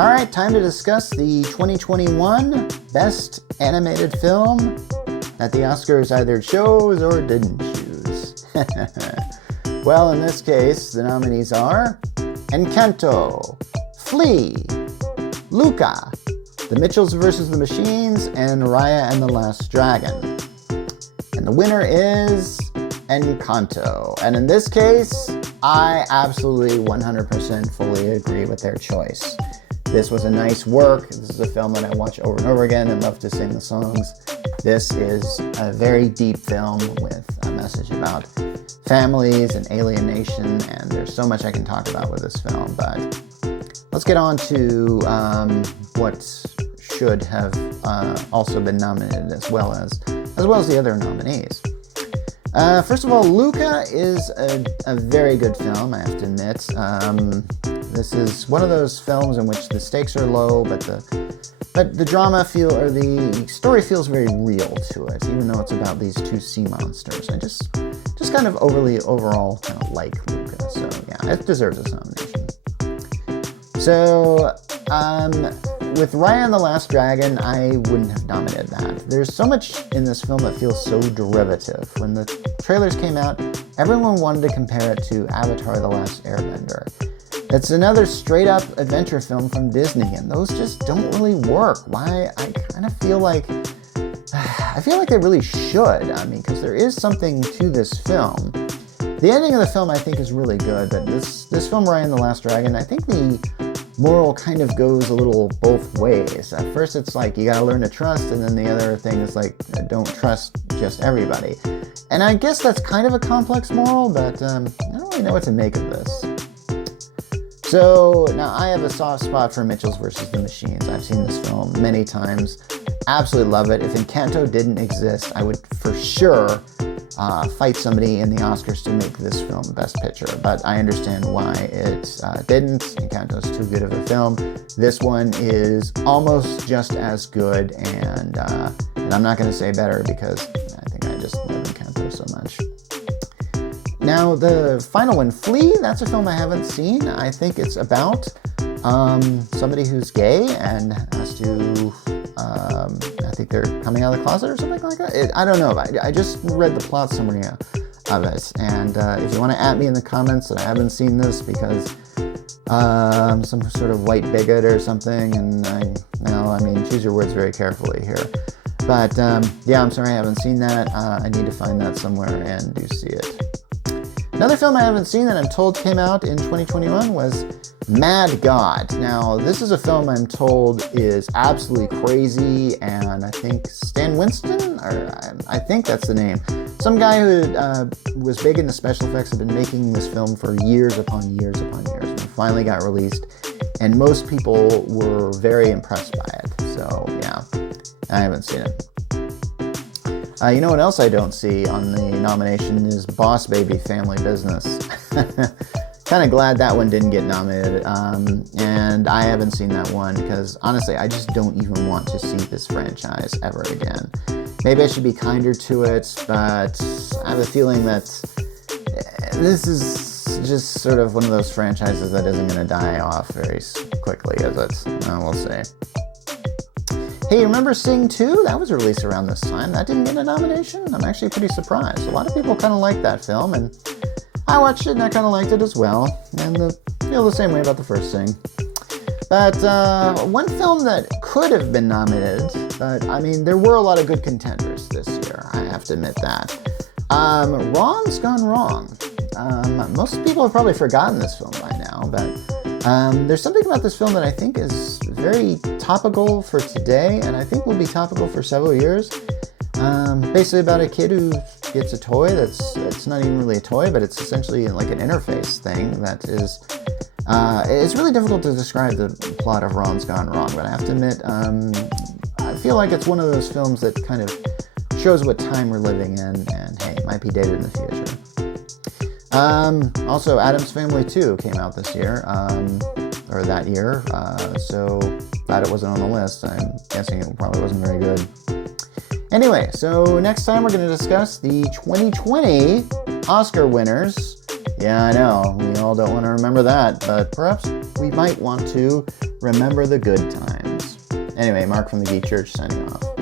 All right, time to discuss the 2021 Best Animated Film that the Oscars either chose or didn't choose. Well, in this case, the nominees are Encanto, Flea, Luca, The Mitchells vs. the Machines, and Raya and the Last Dragon. And the winner is Encanto. And in this case, I absolutely 100% fully agree with their choice. This was a nice work. This is a film that I watch over and over again and love to sing the songs. This is a very deep film with a message about families and alienation, and there's so much I can talk about with this film, but let's get on to what should have also been nominated as well as the other nominees. First of all, Luca is a very good film, I have to admit. This is one of those films in which the stakes are low, but the drama the story feels very real to it, even though it's about these two sea monsters. I just kind of overall kind of like Luca, so yeah, it deserves this nomination. So, with Raya and the Last Dragon, I wouldn't have nominated that. There's so much in this film that feels so derivative. When the trailers came out, everyone wanted to compare it to Avatar: The Last Airbender. It's another straight-up adventure film from Disney, and those just don't really work. Why? I kind of feel like they really should. I mean, because there is something to this film. The ending of the film, I think, is really good, but this film, Raya and the Last Dragon, I think the moral kind of goes a little both ways. At first, it's like, you gotta learn to trust, and then the other thing is like, don't trust just everybody. And I guess that's kind of a complex moral, but I don't really know what to make of this. So, now I have a soft spot for Mitchells vs. the Machines. I've seen this film many times. Absolutely love it. If Encanto didn't exist, I would for sure fight somebody in the Oscars to make this film Best Picture. But I understand why it didn't. Encanto's too good of a film. This one is almost just as good, and I'm not going to say better because I think I just love Encanto so much. Now, the final one, Flea, that's a film I haven't seen. I think it's about somebody who's gay and has to, I think they're coming out of the closet or something like that. I don't know. I just read the plot summary of it. And if you want to at me in the comments that I haven't seen this because I'm some sort of white bigot or something, and choose your words very carefully here. But yeah, I'm sorry I haven't seen that. I need to find that somewhere and do see it. Another film I haven't seen that I'm told came out in 2021 was Mad God. Now, this is a film I'm told is absolutely crazy, and I think Stan Winston, or I think that's the name, some guy who was big into special effects, had been making this film for years upon years upon years, and it finally got released, and most people were very impressed by it. So, yeah, I haven't seen it. You know what else I don't see on the nomination is Boss Baby Family Business. Kind of glad that one didn't get nominated, and I haven't seen that one because, honestly, I just don't even want to see this franchise ever again. Maybe I should be kinder to it, but I have a feeling that this is just sort of one of those franchises that isn't going to die off very quickly, is it? We'll see. Hey, remember Sing 2? That was released around this time. That didn't get a nomination? I'm actually pretty surprised. A lot of people kind of like that film, and I watched it and I kind of liked it as well. And feel the same way about the first Sing. But one film that could have been nominated, but I mean, there were a lot of good contenders this year, I have to admit that. Ron's Gone Wrong. Most people have probably forgotten this film by now, but there's something about this film that I think is very topical for today, and I think will be topical for several years. Basically about a kid who gets a toy it's not even really a toy, but it's essentially like an interface thing that is, it's really difficult to describe the plot of Ron's Gone Wrong, but I have to admit, I feel like it's one of those films that kind of shows what time we're living in, and hey, it might be dated in the future. Also, Addams Family 2 came out this year, or that year, so glad it wasn't on the list. I'm guessing it probably wasn't very good. Anyway, so next time we're going to discuss the 2020 Oscar winners. Yeah, I know, we all don't want to remember that, but perhaps we might want to remember the good times. Anyway, Mark from the Geek Church signing off.